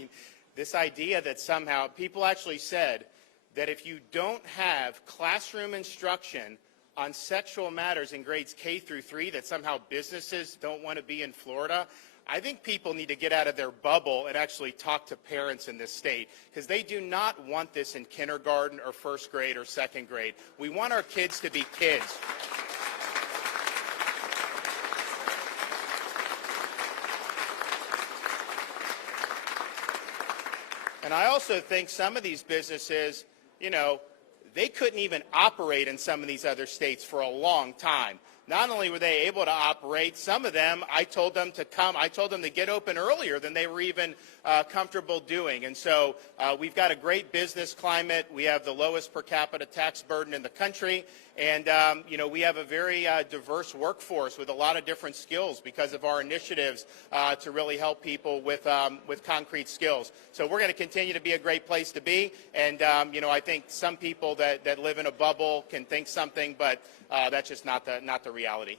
mean, this idea that somehow people actually said that if you don't have classroom instruction on sexual matters in grades K through 3, that somehow businesses don't want to be in Florida. I think people need to get out of their bubble and actually talk to parents in this state, because they do not want this in kindergarten or first grade or second grade. We want our kids to be kids. And I also think some of these businesses, you know, they couldn't even operate in some of these other states for a long time. Not only were they able to operate, some of them, I told them to get open earlier than they were even comfortable doing. And so we've got a great business climate. We have the lowest per capita tax burden in the country. And, you know, we have a very diverse workforce with a lot of different skills because of our initiatives to really help people with concrete skills. So we're going to continue to be a great place to be. And, you know, I think some people that live in a bubble can think something, but that's just not the reality.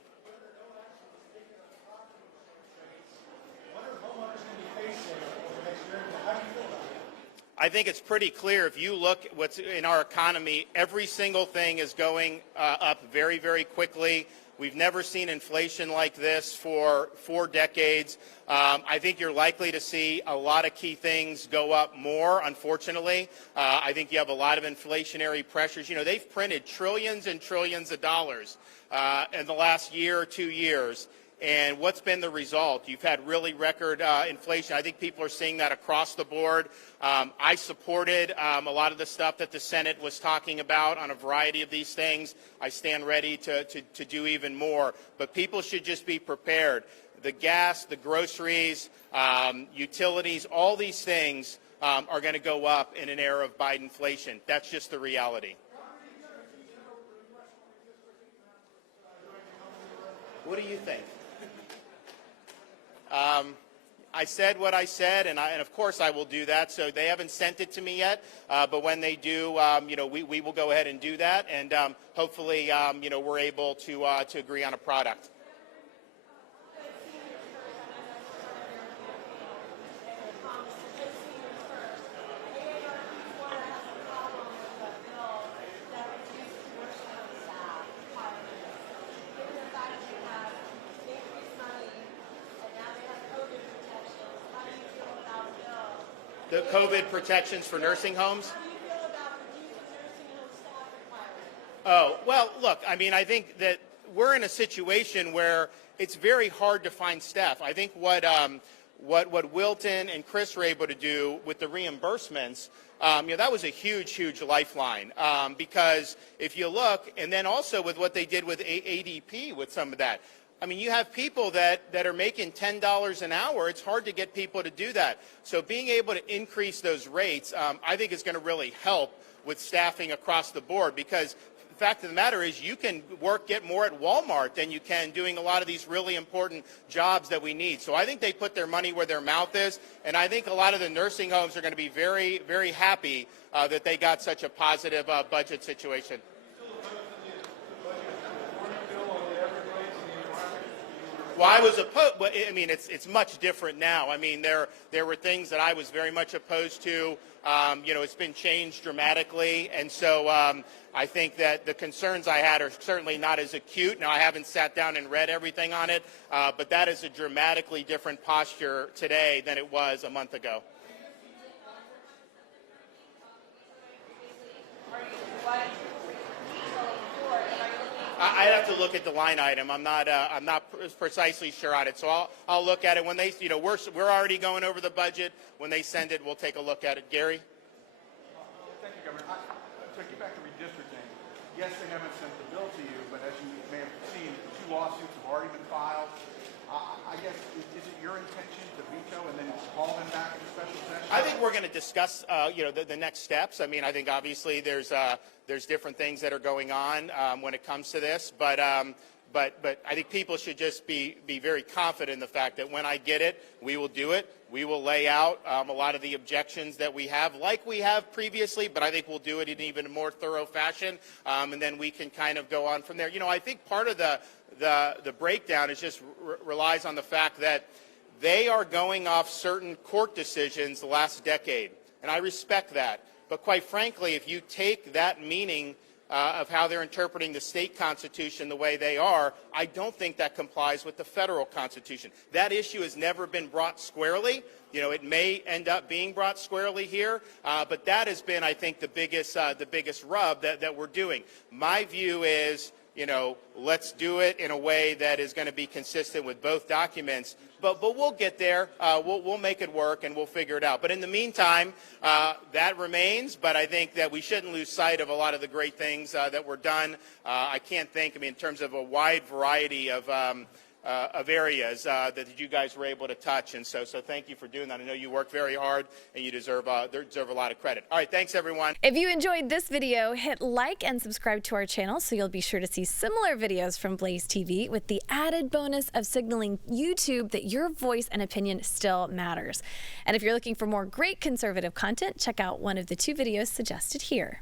I think it's pretty clear. If you look what's in our economy, every single thing is going up very, very quickly. We've never seen inflation like this for 4 decades. I think you're likely to see a lot of key things go up more, unfortunately. I think you have a lot of inflationary pressures. You know, they've printed trillions and trillions of dollars in the last year or 2 years. And what's been the result? You've had really record inflation. I think people are seeing that across the board. I supported a lot of the stuff that the Senate was talking about on a variety of these things. I stand ready to do even more. But people should just be prepared. The gas, the groceries, utilities, all these things are going to go up in an era of Bidenflation. That's just the reality. What do you think? I said what I said, and of course I will do that. So they haven't sent it to me yet, but when they do, you know, we will go ahead and do that, and hopefully, you know, we're able to agree on a product. The COVID protections for nursing homes? Oh, well, look, I mean, I think that we're in a situation where it's very hard to find staff. I think what Wilton and Chris were able to do with the reimbursements, you know, that was a huge, huge lifeline. Because if you look, and then also with what they did with ADP with some of that, I mean, you have people that are making $10 an hour. It's hard to get people to do that. So being able to increase those rates, I think is going to really help with staffing across the board, because the fact of the matter is you can get more at Walmart than you can doing a lot of these really important jobs that we need. So I think they put their money where their mouth is, and I think a lot of the nursing homes are going to be very, very happy that they got such a positive budget situation. Well, I was opposed. I mean, it's much different now. I mean, there were things that I was very much opposed to. You know, it's been changed dramatically, and so I think that the concerns I had are certainly not as acute. Now, I haven't sat down and read everything on it, but that is a dramatically different posture today than it was a month ago. I'd have to look at the line item. I'm not precisely sure on it, so I'll look at it when they. You know, we're already going over the budget. When they send it, we'll take a look at it. Gary. Thank you, Governor. To get back to redistricting, yes, they haven't sent the bill to you, but as you may have seen, 2 lawsuits have already been filed. I guess is it your intention to veto and then call them back in special session? I think we're going to discuss, you know, the next steps. I mean, I think obviously there's different things that are going on when it comes to this, but I think people should just be very confident in the fact that when I get it, we will do it. We will lay out a lot of the objections that we have, like we have previously, but I think we'll do it in even a more thorough fashion, and then we can kind of go on from there. You know, I think part of the breakdown is just relies on the fact that They are going off certain court decisions the last decade, and I respect that. But quite frankly, if you take that meaning of how they're interpreting the state constitution the way they are, I don't think that complies with the federal constitution. That issue has never been brought squarely. You know, it may end up being brought squarely here, but that has been, I think, the biggest rub that we're doing. My view is, you know, let's do it in a way that is going to be consistent with both documents. But we'll get there. We'll make it work, and we'll figure it out. But in the meantime, that remains. But I think that we shouldn't lose sight of a lot of the great things that were done. I can't think, I mean, in terms of a wide variety of areas that you guys were able to touch. And so thank you for doing that. I know you worked very hard, and you deserve a lot of credit. All right, thanks, everyone. If you enjoyed this video, hit like and subscribe to our channel so you'll be sure to see similar videos from Blaze TV with the added bonus of signaling YouTube that your voice and opinion still matters. And if you're looking for more great conservative content, check out one of the 2 videos suggested here.